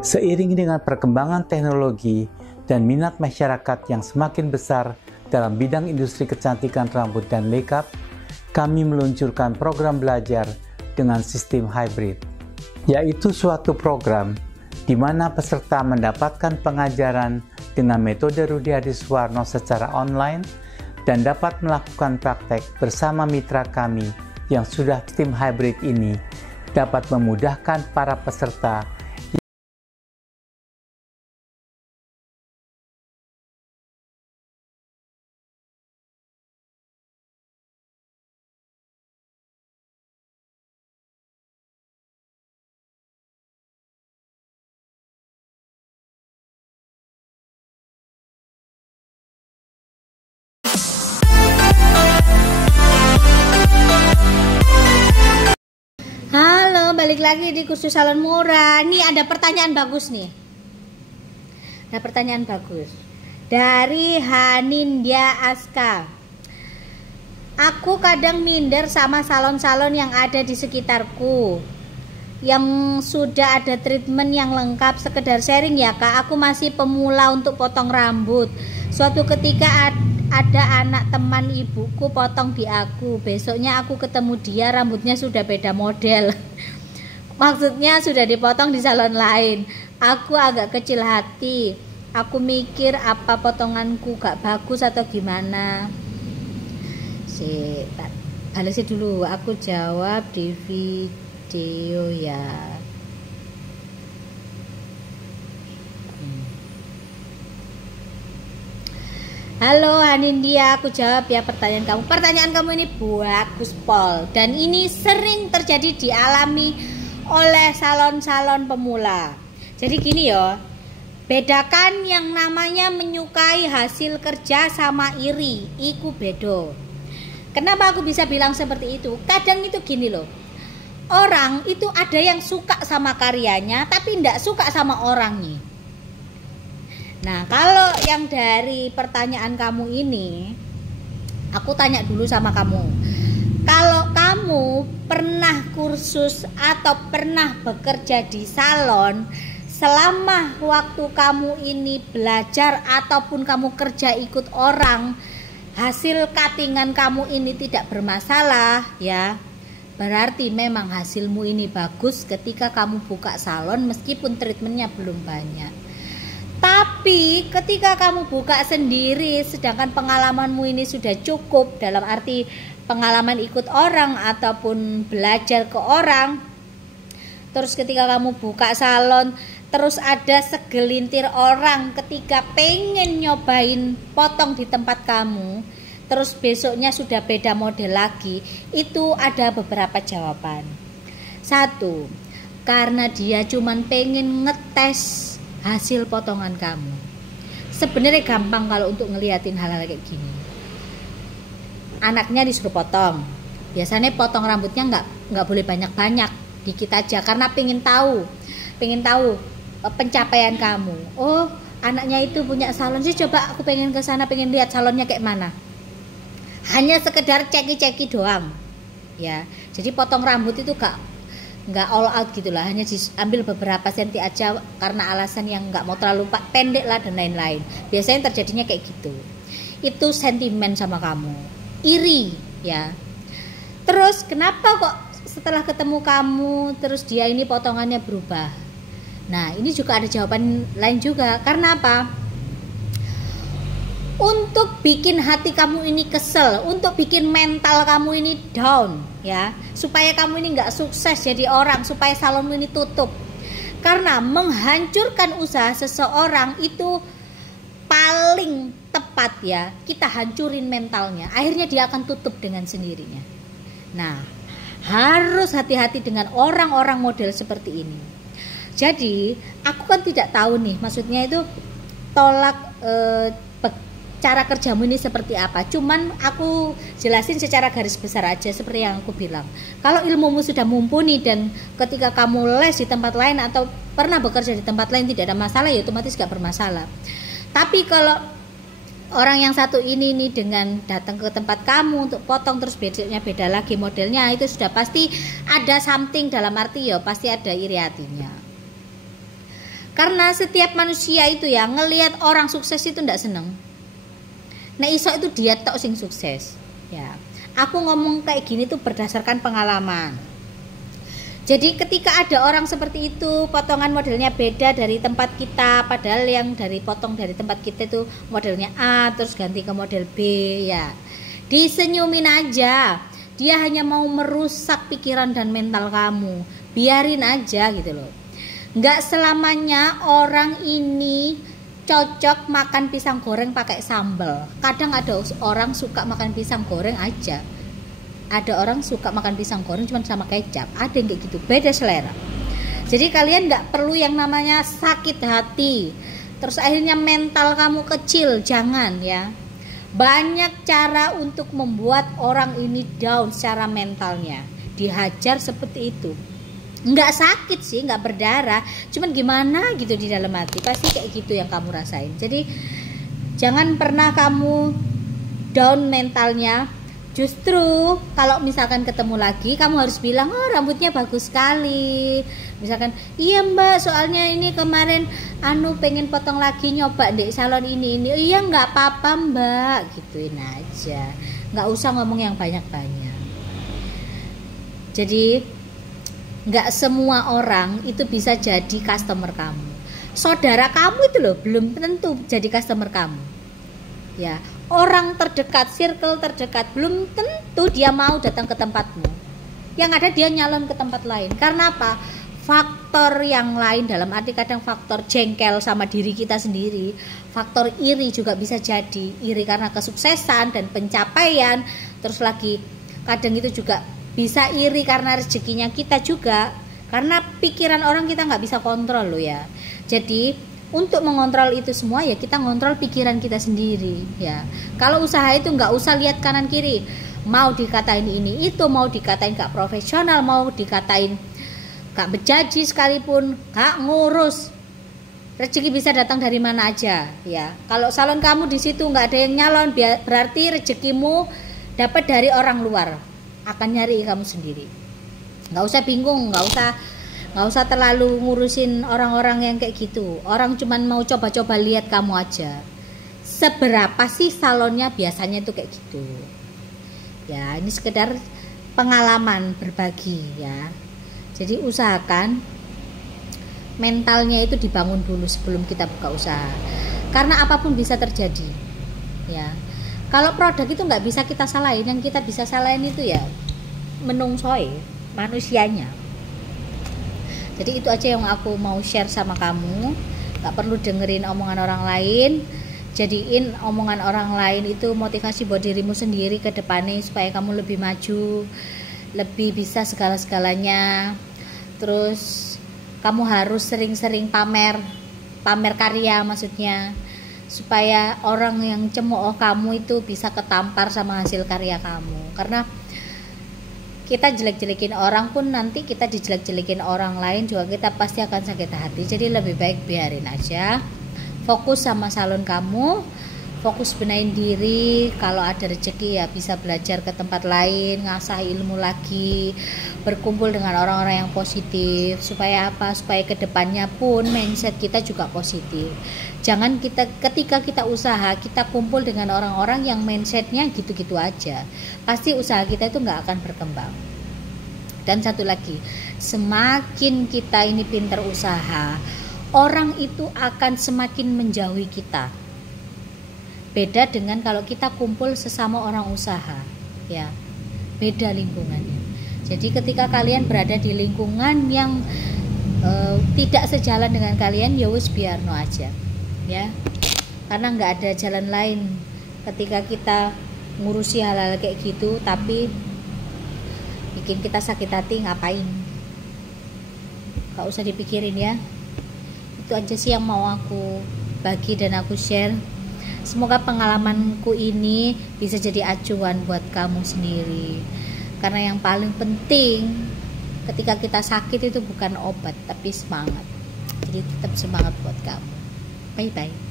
Seiring dengan perkembangan teknologi dan minat masyarakat yang semakin besar dalam bidang industri kecantikan rambut dan makeup, kami meluncurkan program belajar dengan sistem hybrid, yaitu suatu program di mana peserta mendapatkan pengajaran dengan metode Rudi Hadiswarno secara online dan dapat melakukan praktek bersama mitra kami yang sudah sistem hybrid ini dapat memudahkan para peserta Balik lagi di kursus salon murah. Nih ada pertanyaan bagus nih. Ada pertanyaan bagus dari Hanindya Aska. Aku kadang minder sama salon-salon yang ada di sekitarku yang sudah ada treatment yang lengkap. Sekedar sharing ya kak, aku masih pemula untuk potong rambut. Suatu ketika ada anak teman ibuku potong di aku. Besoknya aku ketemu dia, rambutnya sudah beda model. Maksudnya sudah dipotong di salon lain. Aku agak kecil hati. Aku mikir apa potonganku gak bagus atau gimana. Balesin dulu. Aku jawab di video ya. Halo Hanindya, aku jawab ya pertanyaan kamu. Pertanyaan kamu ini bagus Pol. Dan ini sering terjadi dialami oleh salon-salon pemula. Jadi gini ya, bedakan yang namanya menyukai hasil kerja sama iri, iku bedo. Kenapa aku bisa bilang seperti itu? Kadang itu gini loh, orang itu ada yang suka sama karyanya tapi tidak suka sama orangnya. Nah kalau yang dari pertanyaan kamu ini, aku tanya dulu sama kamu. Kalau kamu pernah kursus atau pernah bekerja di salon, selama waktu kamu ini belajar ataupun kamu kerja ikut orang, hasil cuttingan kamu ini tidak bermasalah ya, berarti memang hasilmu ini bagus ketika kamu buka salon meskipun treatmentnya belum banyak. Tapi ketika kamu buka sendiri sedangkan pengalamanmu ini sudah cukup, dalam arti pengalaman ikut orang ataupun belajar ke orang, terus ketika kamu buka salon terus ada segelintir orang ketika pengen nyobain potong di tempat kamu, terus besoknya sudah beda model lagi, itu ada beberapa jawaban. Satu, karena dia cuman pengen ngetes hasil potongan kamu. Sebenarnya gampang kalau untuk ngeliatin hal-hal kayak gini. Anaknya disuruh potong, biasanya potong rambutnya nggak boleh banyak-banyak, dikit aja, karena pengen tahu pencapaian kamu. Oh anaknya itu punya salon sih, coba aku pengen ke sana, pengen lihat salonnya kayak mana. Hanya sekedar ceki-ceki doang ya. Jadi potong rambut itu nggak all out gitulah, hanya diambil beberapa senti aja karena alasan yang nggak mau terlalu pendek lah dan lain-lain. Biasanya terjadinya kayak gitu. Itu sentimen sama kamu, iri ya. Terus kenapa kok setelah ketemu kamu terus dia ini potongannya berubah? Nah ini juga ada jawaban lain juga. Karena apa? Untuk bikin hati kamu ini kesel, untuk bikin mental kamu ini down ya, supaya kamu ini nggak sukses jadi orang, supaya salonmu ini tutup. Karena menghancurkan usaha seseorang itu paling tepat ya, kita hancurin mentalnya, akhirnya dia akan tutup dengan sendirinya. Nah harus hati-hati dengan orang-orang model seperti ini. Jadi aku kan tidak tahu nih, maksudnya itu tolak cara kerjamu ini seperti apa. Cuman aku jelasin secara garis besar aja seperti yang aku bilang. Kalau ilmumu sudah mumpuni dan ketika kamu les di tempat lain atau pernah bekerja di tempat lain tidak ada masalah, ya otomatis gak bermasalah. Tapi kalau orang yang satu ini nih dengan datang ke tempat kamu untuk potong terus besoknya beda lagi modelnya, itu sudah pasti ada something, dalam arti ya pasti ada iri hatinya. Karena setiap manusia itu ya ngelihat orang sukses itu ndak seneng. Nah iso itu dia tok sing sukses. Ya, aku ngomong kayak gini tuh berdasarkan pengalaman. Jadi ketika ada orang seperti itu, potongan modelnya beda dari tempat kita, padahal yang potong dari tempat kita itu modelnya A, terus ganti ke model B, ya disenyumin aja. Dia hanya mau merusak pikiran dan mental kamu. Biarin aja gitu loh. Nggak selamanya orang ini cocok makan pisang goreng pakai sambal. Kadang ada orang suka makan pisang goreng aja. Ada orang suka makan pisang goreng cuma sama kecap. Ada yang kayak gitu, beda selera. Jadi kalian nggak perlu yang namanya sakit hati. Terus akhirnya mental kamu kecil, jangan ya. Banyak cara untuk membuat orang ini down secara mentalnya. Dihajar seperti itu. Nggak sakit sih, nggak berdarah, cuman gimana gitu di dalam hati, pasti kayak gitu yang kamu rasain. Jadi jangan pernah kamu down mentalnya. Justru kalau misalkan ketemu lagi, kamu harus bilang, oh rambutnya bagus sekali. Misalkan, iya mbak, soalnya ini kemarin pengen potong lagi, nyoba deh salon ini. Iya nggak apa-apa mbak, gituin aja. Nggak usah ngomong yang banyak-banyak. Jadi nggak semua orang itu bisa jadi customer kamu. Saudara kamu itu loh belum tentu jadi customer kamu. Ya, orang terdekat, circle terdekat belum tentu dia mau datang ke tempatmu. Yang ada dia nyalon ke tempat lain. Karena apa? Faktor yang lain, dalam arti kadang faktor jengkel sama diri kita sendiri, faktor iri juga bisa jadi. Iri karena kesuksesan dan pencapaian. Terus lagi kadang itu juga bisa iri karena rezekinya kita juga, karena pikiran orang kita nggak bisa kontrol loh ya. Jadi untuk mengontrol itu semua ya kita ngontrol pikiran kita sendiri ya. Kalau usaha itu nggak usah lihat kanan kiri, mau dikatain ini itu, mau dikatain nggak profesional, mau dikatain nggak berjanji sekalipun, nggak ngurus. Rezeki bisa datang dari mana aja ya. Kalau salon kamu di situ nggak ada yang nyalon, berarti rezekimu dapat dari orang luar. Akan nyari kamu sendiri. Nggak usah bingung, nggak usah terlalu ngurusin orang-orang yang kayak gitu. Orang cuman mau coba-coba lihat kamu aja. Seberapa sih salonnya biasanya itu kayak gitu. Ya, ini sekedar pengalaman berbagi ya. Jadi usahakan mentalnya itu dibangun dulu sebelum kita buka usaha. Karena apapun bisa terjadi. Ya. Kalau produk itu nggak bisa kita salahin, yang kita bisa salahin itu ya menungsoy, manusianya. Jadi itu aja yang aku mau share sama kamu. Nggak perlu dengerin omongan orang lain. Jadiin omongan orang lain itu motivasi buat dirimu sendiri ke depannya supaya kamu lebih maju, lebih bisa segala-segalanya. Terus kamu harus sering-sering pamer karya maksudnya. Supaya orang yang cemooh kamu itu bisa ketampar sama hasil karya kamu. Karena kita jelek-jelekin orang pun nanti kita dijelek-jelekin orang lain juga kita pasti akan sakit hati. Jadi lebih baik biarin aja. Fokus sama salon kamu, fokus benahin diri. Kalau ada rezeki ya bisa belajar ke tempat lain, ngasah ilmu lagi, berkumpul dengan orang-orang yang positif. Supaya apa? Supaya kedepannya pun mindset kita juga positif. Jangan ketika kita usaha, kita kumpul dengan orang-orang yang mindsetnya gitu-gitu aja. Pasti usaha kita itu nggak akan berkembang. Dan satu lagi, semakin kita ini pintar usaha, orang itu akan semakin menjauhi kita. Beda dengan kalau kita kumpul sesama orang usaha, ya, beda lingkungannya. Jadi ketika kalian berada di lingkungan yang tidak sejalan dengan kalian, ya wis biarno aja. Ya, karena nggak ada jalan lain ketika kita ngurusi hal-hal kayak gitu tapi bikin kita sakit hati, ngapain? Gak usah dipikirin ya. Itu aja sih yang mau aku bagi dan aku share. Semoga pengalamanku ini bisa jadi acuan buat kamu sendiri. Karena yang paling penting ketika kita sakit itu bukan obat tapi semangat. Jadi tetap semangat buat kamu. Bye-bye.